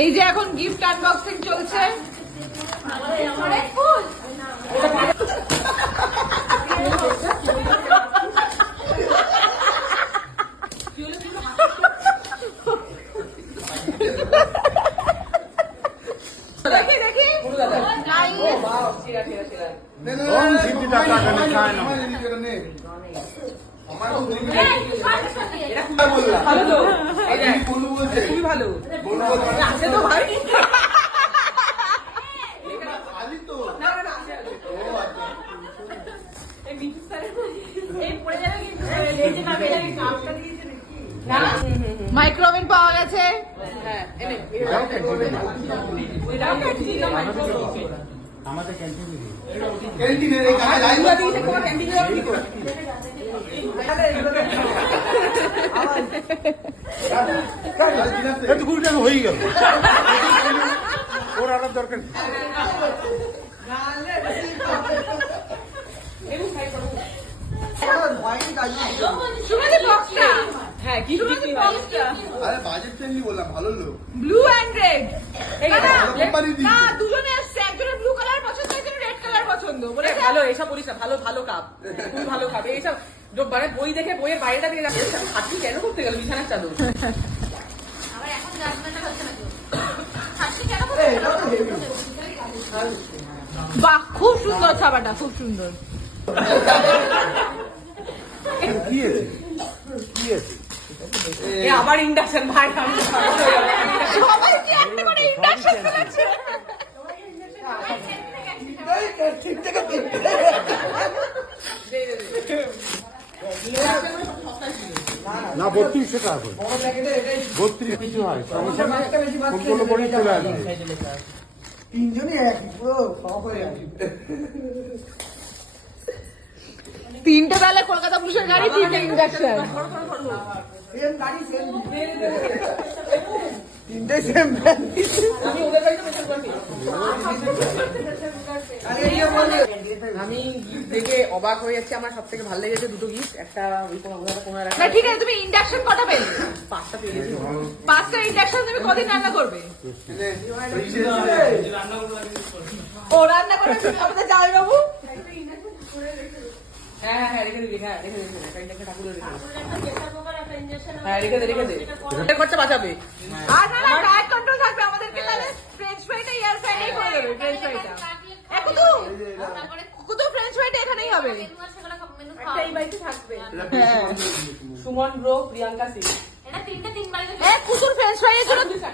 এই যে এখন গিফট আনবক্সিং চলছে। দেখি দেখি খুবই ভালো আছে তো ভাই। মাইক্রোওভেন পাওয়া গেছে। আমাদের ক্যান্টিনে হয়ে গেল ওর আলাদা দরকার। ব্লু এন্ড রেড না দুজনে আসছে, একজনের ব্লু কালার পছন্দ একজনের রেড কালার পছন্দ। বলে ভালো এইসব বলিস না, ভালো ভালো কাপ, খুব ভালো কাপ। এইসব মানে বই দেখে বইয়ের বাইরেটা থেকে হাতি কেন করতে গেল বিছানার চাদর। বাহ খুব সুন্দর ছাপাটা, খুব সুন্দর। কি আছে কি আছে আবার ইন্ডাকশন ভাই, সবাই কি একটা করে ইন্ডাকশন চালাচ্ছে? না 32 টাকা করে 32 কিছু হয় সমস্যা না, কোন করে চলে আসবে। তিনজনই একই পুরো সব হয়ে যাবে। তিনটে বেলা কলকাতা পুলিশের গাড়ি, তিনটে ইন্ডাকশন। সেম গাড়ি সেম তিনটে সেম আমি ওদের বাড়িতে পেছন করছি। আমি গিফট দেখে অবাক হয়ে যাচ্ছি। আমার সব থেকে ভালো লেগেছে দুটো গিফট। একটা ওই কোনো না ঠিক আছে, তুমি ইন্ডাকশন কটা পেলে? 5টা পেয়ে গেছি। 5টা ইন্ডাকশন তুমি কদিন রান্না করবে? ও রান্না করে আমাদের জামাই বাবু। হ্যাঁ হ্যাঁ রেখে দিবি, হ্যাঁ রেখে দিবি, একটা ঠাকুরের রেখে দিবি। হ্যাঁ রেখে দে রেখে দে, খরচা বাঁচাবে। আর না না ডায়েট কন্ট্রোল থাকবে আমাদেরকে। তাহলে ফ্রেঞ্চ ফ্রাইটা এয়ার ফ্রাইটাই করে দেবে। ফ্রেঞ্চ ফ্রাইটা কুতু ফ্রেঞ্চ ফ্রাইটা এখানেই হবে। এই বাড়িতে থাকবে সুমন ব্রো, প্রিয়াঙ্কা সিং, কুতুর ফ্রেঞ্চ ফ্রাই এর জন্য